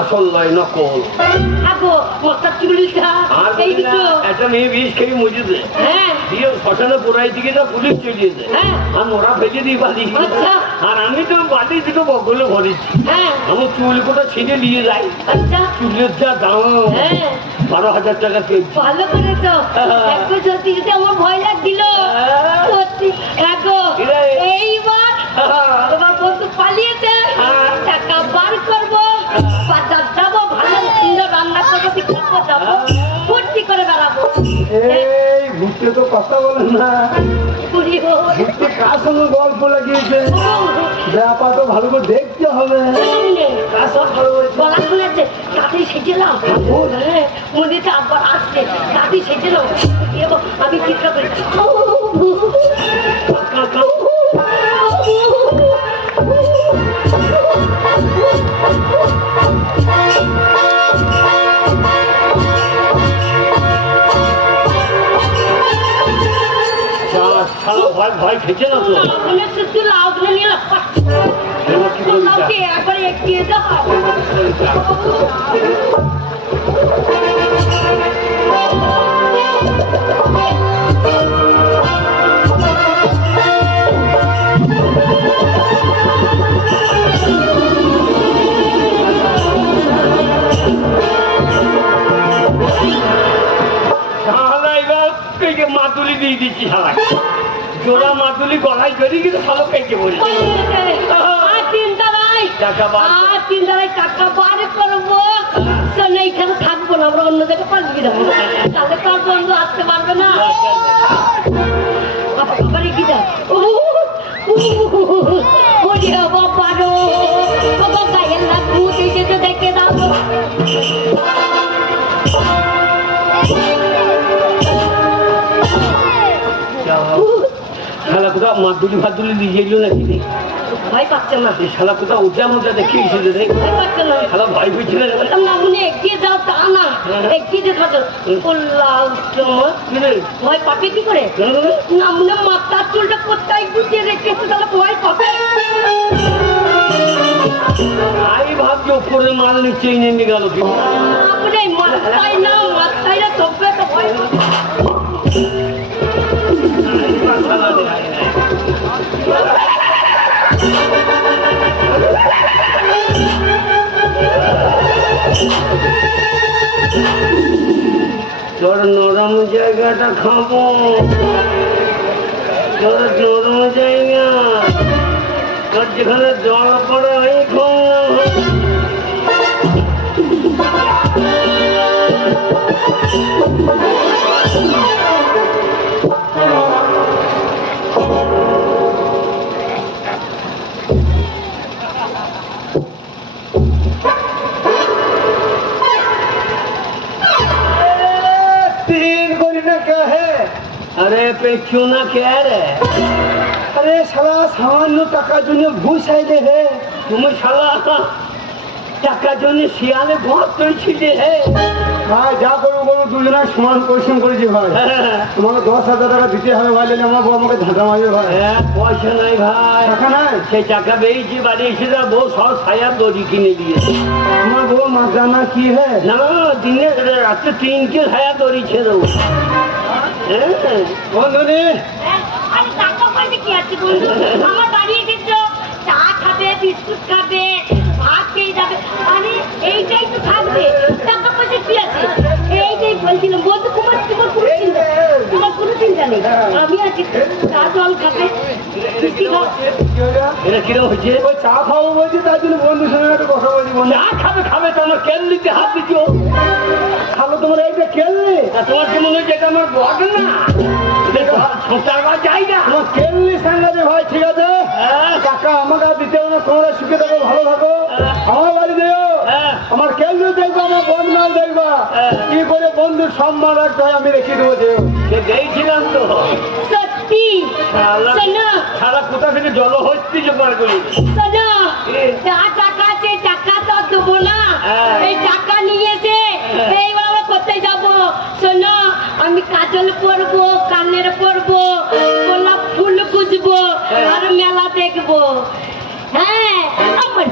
আসল নয় নকল। একটা মেয়ে বিষ খেয়ে মজুদে দিয়ে শ্মশানে পোড়াই দিকে না পুলিশ চলিয়েছে আর ওরা ফেলে দিয়ে বাড়ি। আর আমি তো বাড়ি দুটো বগলে ভরেছি। আমার চুল কোটা ছিঁড়ে নিয়ে যাই। চুলের যা দাম 12,000 টাকা কেজি। ভালো করে তো সত্যি যদি আমার ভয় লাগছিল। এইবার তোমার বন্ধু পালিয়েছে, টাকা বার করবো, বাজার যাবো, ভালো সুন্দর রান্না করবো, খাবো, যাবো, ফুর্তি করে বেড়াবো। এই ঘুরতে তো কথা বলে না, ঘুরতে কার সঙ্গে গল্প লাগিয়েছে ব্যাপার তো ভালো করে দেখতে হবে। গলা শুনেছে তাতেই সেজেলাম, মন্দিরটা আবার আসছে তাতেই সেজেলাম। আমি চিন্তা করি ভয় ভয় খেছে না তো একবার এগিয়ে যাও। মাতুলি দিয়ে দিচ্ছি সারা জোড়া মাতুলি গলায় করি কিন্তু ভালো পেয়েছে বলি। চিন্তা নাই, টাকা বার করবো, এইখানে থাকবো না, আমরা অন্য জায়গায় পাল্টি যাবো, তাহলে তোর বন্ধু আসতে পারবে না। আবার কি যাও বাবারো বাবা গায়ের লাগবো দেখে দেখে দাও। শালা কোথাও মাদুলি ফাদুলি দিয়ে গেল নাকি রে? ভয় পাচ্ছে না শালা কোথাও উঠা মোটা দেখে এসেছে রে, ভয় পাচ্ছে না। শালা ভয় পেয়েছিল না মনে এগিয়ে যাও তা না, এগিয়ে যেতে ভয় পাবে কি করে না মনে মাথার চুলটা কোথায় গুটিয়ে রেখেছে তাহলে ভয় পাবে। আমি ভাবছি ওপরে মাল নিচে নেমে গেল কি আপনি মাথায় না তবে তো ভয় তোর নরম জায়গাটা খাবো, তোর নরম জায়গা, তোর যেখানে জল পড়ে ওই अरे पेचू ना क्या रे? अरे साला सामान्य टाका जन्य घुस आइले हे, तुम साला টাকা জন্য শিয়ালে ঘর তৈরি হে। ভাই যা করবো বলো, দুজনে সমান পরিশ্রম করেছি ভাই। তোমাকে 10,000 টাকা দিতে হবে ভাই, নাহলে আমার বউ আমাকে ধাঁধা মারবে ভাই। পয়সা নাই ভাই, টাকা নাই, সেই টাকা পেয়েছি বাড়ি এসে যা বউ সব ছায়া দড়ি কিনে দিয়েছে। আমার বউ মাদ্রানা কি হে না দিনে রাত্রে 3 ছায়া দড়ি ছেড়ে বন্ধুনি টাকা পয়সা কি আছে বন্ধু, আমার বাড়ি এসেছো চা খাবে, বিস্কুট খাবে, ভাত খেয়ে যাবে, আরে এইটাই তো থাকবে, টাকা পয়সা কি আছে? এইটাই বলছিলাম বন্ধু, তোমার কোনো চিন্তা নেই, আমি আছি, চা জল খাবে, এটা কিরম হচ্ছে? ওই চা খাবো বলছি, তার জন্য বন্ধুর সঙ্গে একটা কথা বলছি। চা খাবে খাবে তো আমার কেন নিতে হাত দিচ্ছ খালো, তোমার এইটা কেলনি, তোমার কি মনে হচ্ছে এটা আমার বটে না জায়গা, আমার কেলনি সাংঘাতে ভাই। ঠিক আছে টাকা আমাকে দিতে হবে না, তোমরা সুখে থাকো ভালো থাকো, আমার বাড়ি দিও, আমার কেলনি দেখবা, আমার বন্ধু দেখবা, কি করে বন্ধুর সম্মান রাখতে হয় আমি রেখে দেবো। গেছিলাম তো সত্যি সারা কোথা থেকে জল হচ্ছে জোগাড় করি, যা টাকা আছে টাকা তো দেবো না, এই টাকা নিয়েছে এইবার আমরা কোথায় যাবো? শোনো আমি কাজল পরবো, কানের পরবো, গোলাপ ফুল খুঁজবো আর মেলা দেখবো। হ্যাঁ আমার